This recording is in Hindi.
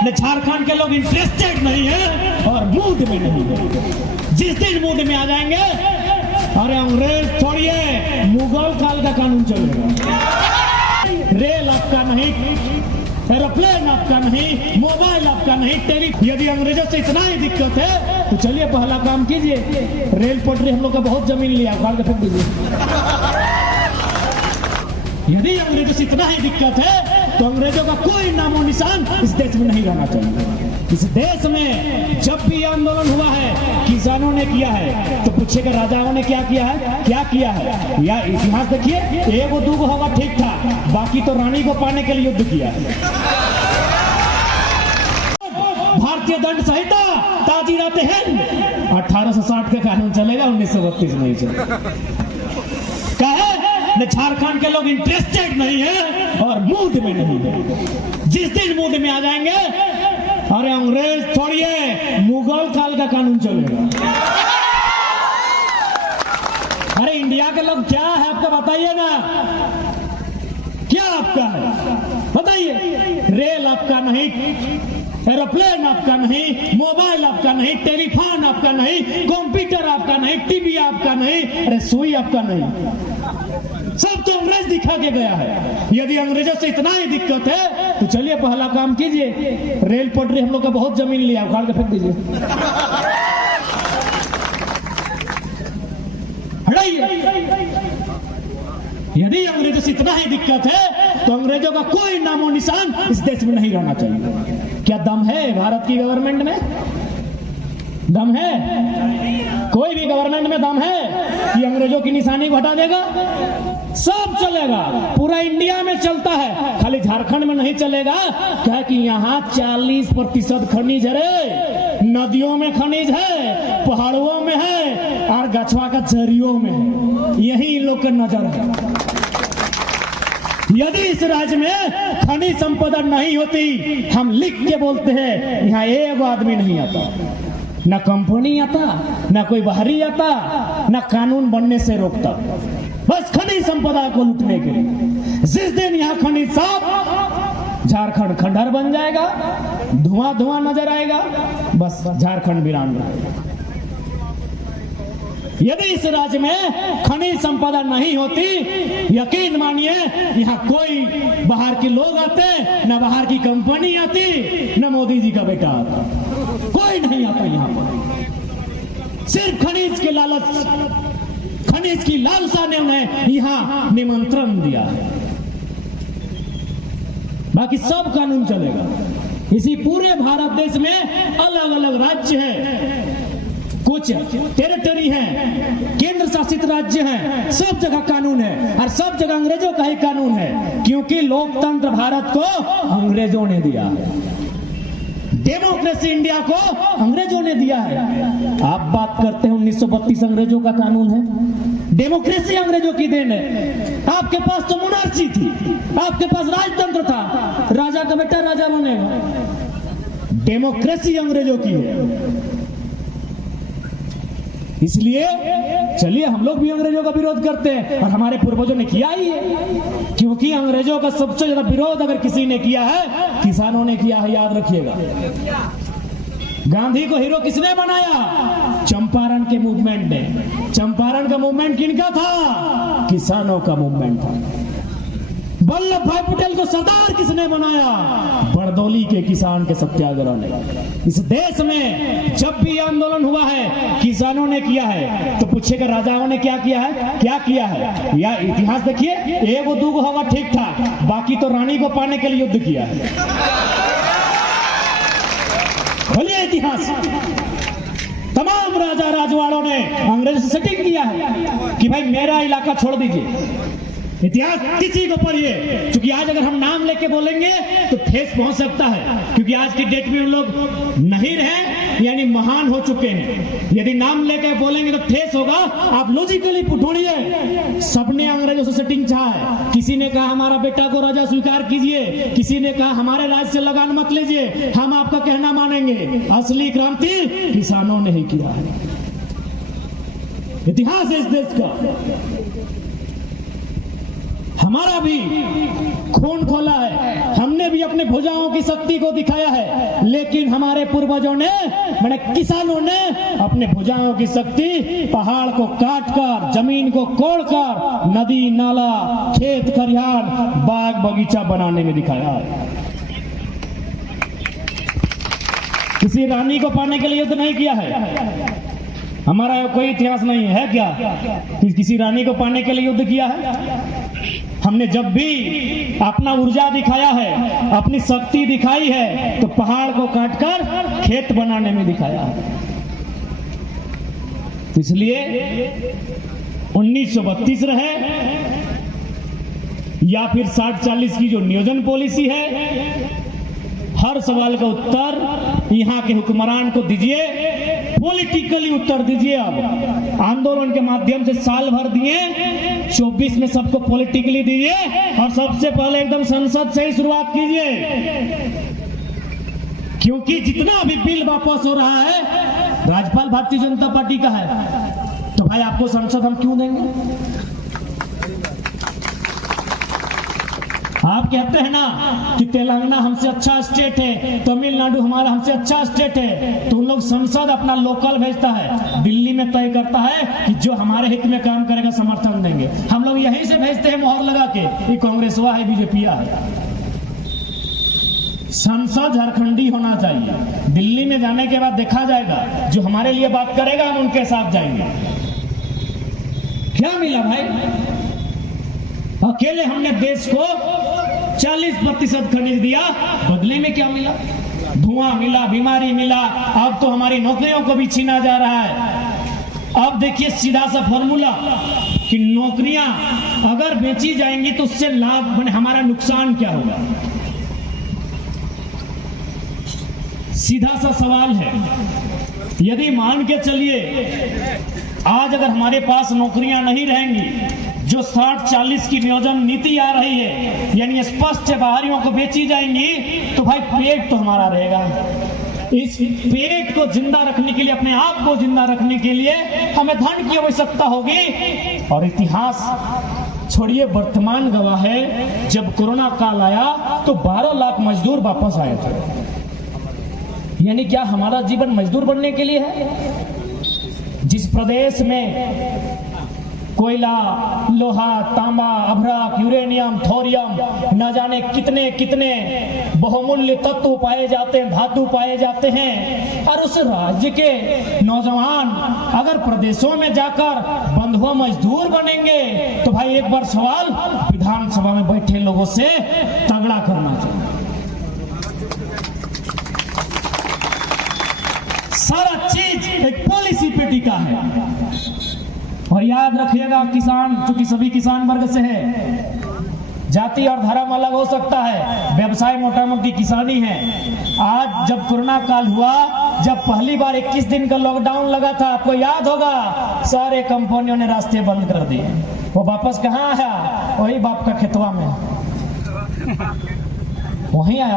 झारखंड के लोग इंटरेस्टेड नहीं है और मूड में नहीं है। जिस दिन मूड में आ जाएंगे, अरे अंग्रेज छोड़िए, मुगल काल का कानून चलेगा। रेल आपका नहीं, एरोप्लेन आपका नहीं, मोबाइल आपका नहीं, यदि अंग्रेजों से इतना ही दिक्कत है तो चलिए पहला काम कीजिए, रेल पटरी हम लोग का बहुत जमीन लिया, उखाड़ के फेंक दीजिए। यदि अंग्रेजों से इतना ही दिक्कत है तो अंग्रेजों का कोई नामो निशान इस देश में नहीं रहना चाहिए। इस देश में जब भी आंदोलन हुआ है, किसानों ने किया है, तो पूछेगा राजाओं ने क्या किया है, क्या किया है? या इतिहास देखिए, एगो दूगो होगा ठीक था, बाकी तो रानी को पाने के लिए युद्ध किया है। भारतीय दंड संहिता ताजीरात हिंद 1860 का कानून चलेगा, 1932 नहीं चलेगा। झारखंड के लोग इंटरेस्टेड नहीं है और मूड में नहीं है। जिस दिन मूड में आ जाएंगे, अरे अंग्रेज छोड़िए, मुगल काल का कानून चलेगा। अरे इंडिया के लोग क्या है आपका बताइए ना, क्या आपका है बताइए? रेल आपका नहीं, एरोप्लेन आपका नहीं, मोबाइल आपका नहीं, टेलीफोन आपका नहीं, कंप्यूटर आपका नहीं, टीवी आपका नहीं, अरे सुई आपका नहीं, सब तो अंग्रेज दिखा के गया है। यदि अंग्रेजों से इतना ही दिक्कत है तो चलिए पहला काम कीजिए, रेल पटरी हम लोग का बहुत जमीन लिया, उखाड़ के फेंक दीजिए, हटाइए। यदि अंग्रेजों से इतना ही दिक्कत है तो अंग्रेजों का कोई नामो निशान इस देश में नहीं रहना चाहिए। क्या दम है भारत की गवर्नमेंट में? दम है? कोई भी गवर्नमेंट में दम है कि अंग्रेजों की निशानी को हटा देगा? सब चलेगा, पूरा इंडिया में चलता है, खाली झारखंड में नहीं चलेगा। क्या कि यहाँ 40% खनिज है रे, नदियों में खनिज है, पहाड़ों में है और गछवा का जरियों में है, यही इन लोग का नजर है। यदि इस राज्य में खनिज संपदा नहीं होती, हम लिख के बोलते हैं यहाँ एक आदमी नहीं आता, ना कंपनी आता, ना कोई बाहरी आता, ना कानून बनने से रोकता, बस खनिज संपदा को लूटने के लिए। जिस दिन यहाँ खनिज साफ, झारखंड खंडहर बन जाएगा, धुआं धुआं नजर आएगा, बस झारखंड वीरान रहेगा। यदि इस राज्य में खनिज संपदा नहीं होती, यकीन मानिए यहाँ कोई बाहर के लोग आते, न बाहर की कंपनी आती, न मोदी जी का बेटा आता, कोई नहीं आता यहाँ पर। सिर्फ खनिज के लालच, खनिज की लालसा ने उन्हें यहाँ निमंत्रण दिया है, बाकी सब कानून चलेगा। इसी पूरे भारत देश में अलग अलग राज्य हैं, कुछ टेरिटरी है, केंद्र शासित राज्य हैं, सब जगह कानून है और सब जगह अंग्रेजों का ही कानून है, क्योंकि लोकतंत्र भारत को अंग्रेजों ने दिया है, डेमोक्रेसी इंडिया को अंग्रेजों ने दिया है। आप बात करते हैं 1932 अंग्रेजों का कानून है, डेमोक्रेसी अंग्रेजों की देन है। आपके पास तो मोनार्ची थी, आपके पास राजतंत्र था, राजा का बेटा राजा बनेगा, डेमोक्रेसी अंग्रेजों की है। इसलिए चलिए हम लोग भी अंग्रेजों का विरोध करते हैं और हमारे पूर्वजों ने किया ही है, क्योंकि अंग्रेजों का सबसे ज्यादा विरोध अगर किसी ने किया है, किसानों ने किया है, याद रखिएगा। गांधी को हीरो किसने बनाया? चंपारण के मूवमेंट ने। चंपारण का मूवमेंट किनका था? किसानों का मूवमेंट था। वल्लभ भाई पटेल को सरदार किसने बनाया? बरदौली के किसान के सत्याग्रह ने। इस देश में जब भी आंदोलन हुआ है, किसानों ने किया है, तो पूछेगा राजाओं ने क्या किया है, क्या किया है? या इतिहास देखिए, एगो दूगो होगा ठीक था, बाकी तो रानी को पाने के लिए युद्ध किया है। बोलिए इतिहास, तमाम राजा राजवाड़ों ने अंग्रेज से सेटिंग किया है कि भाई मेरा इलाका छोड़ दीजिए। इतिहास किसी को पढ़िए, क्योंकि आज अगर हम नाम लेके बोलेंगे तो ठेस पहुंच सकता है, क्योंकि आज की डेट में उन लोग नहीं रहे, यानी महान हो चुके हैं। यदि नाम लेके बोलेंगे तो ठेस होगा। आप लॉजिकली ढूंढिए, सबने अंग्रेजों से सेटिंग चाहा है। किसी ने कहा हमारा बेटा को राजा स्वीकार कीजिए, किसी ने कहा हमारे राज्य से लगान मत लीजिए, हम आपका कहना मानेंगे। असली क्रांति किसानों ने ही किया है। इतिहास है इस देश का। हमारा भी खून खोला है, हमने भी अपने भुजाओं की शक्ति को दिखाया है, लेकिन हमारे पूर्वजों ने, मैंने किसानों ने अपने भुजाओं की शक्ति पहाड़ को काटकर, जमीन को कोड़कर, नदी नाला, खेत खलिहान, बाग बगीचा बनाने में दिखाया है। किसी रानी को पाने के लिए युद्ध नहीं किया है। हमारा कोई इतिहास नहीं है क्या कि किसी रानी को पाने के लिए युद्ध किया है? हमने जब भी अपना ऊर्जा दिखाया है, अपनी शक्ति दिखाई है, तो पहाड़ को काटकर खेत बनाने में दिखाया है। तो इसलिए 1932 रहे या फिर 60-40 की जो नियोजन पॉलिसी है, हर सवाल का उत्तर यहाँ के हुक्मरान को दीजिए, पॉलिटिकली उत्तर दीजिए। अब आंदोलन के माध्यम से साल भर दिए, 24 में सबको पॉलिटिकली दीजिए और सबसे पहले एकदम संसद से ही शुरुआत कीजिए, क्योंकि जितना भी बिल वापस हो रहा है राज्यपाल भारतीय जनता पार्टी का है, तो भाई आपको संसद हम क्यों देंगे? आप कहते हैं ना कि तेलंगाना हमसे अच्छा स्टेट है, तमिलनाडु हमारा हमसे अच्छा स्टेट है, तो उन लोग संसद अपना लोकल भेजता है, दिल्ली में तय करता है कि जो हमारे हित में काम करेगा समर्थन देंगे। हम लोग यहीं से भेजते हैं मोहर लगा के, ये कांग्रेस हुआ है, बीजेपी है। संसद झारखंडी होना चाहिए। दिल्ली में जाने के बाद देखा जाएगा, जो हमारे लिए बात करेगा हम उनके साथ जाएंगे। क्या मिला भाई? अकेले हमने देश को 40% खनिज दिया, बदले में क्या मिला? धुआं मिला, बीमारी मिला, अब तो हमारी नौकरियों को भी छीना जा रहा है। अब देखिए सीधा सा फॉर्मूला कि नौकरियां अगर बेची जाएंगी तो उससे लाभ, हमारा नुकसान क्या होगा? सीधा सा सवाल है। यदि मान के चलिए आज अगर हमारे पास नौकरियां नहीं रहेंगी, जो 60-40 की नियोजन नीति आ रही है, यानी स्पष्ट बाहरियों को बेची जाएंगी, तो भाई पेट तो हमारा रहेगा। इस पेट को जिंदा रखने के लिए, अपने आप को जिंदा रखने के लिए हमें धन की आवश्यकता होगी। और इतिहास छोड़िए, वर्तमान गवाह है, जब कोरोना काल आया तो 12 लाख मजदूर वापस आए थे। यानी क्या हमारा जीवन मजदूर बनने के लिए है? जिस प्रदेश में कोयला, लोहा, तांबा, अभ्रक, यूरेनियम, थोरियम, न जाने कितने कितने बहुमूल्य तत्व पाए जाते हैं, धातु पाए जाते हैं, और उस राज्य के नौजवान अगर प्रदेशों में जाकर बंधुआ मजदूर बनेंगे, तो भाई एक बार सवाल विधानसभा में बैठे लोगों से तगड़ा करना चाहिए। सारा चीज एक पॉलिसी पे टिका है। और याद रखिएगा, किसान, चूंकि सभी किसान वर्ग से है, जाति और धर्म अलग हो सकता है, व्यवसाय मोटा मोटी किसानी है। आज जब कोरोना काल हुआ, जब पहली बार 21 दिन का लॉकडाउन लगा था, आपको याद होगा, सारे कंपनियों ने रास्ते बंद कर दिए। वो वापस कहाँ आया? वही बाप का खेतवा में वहीं आया।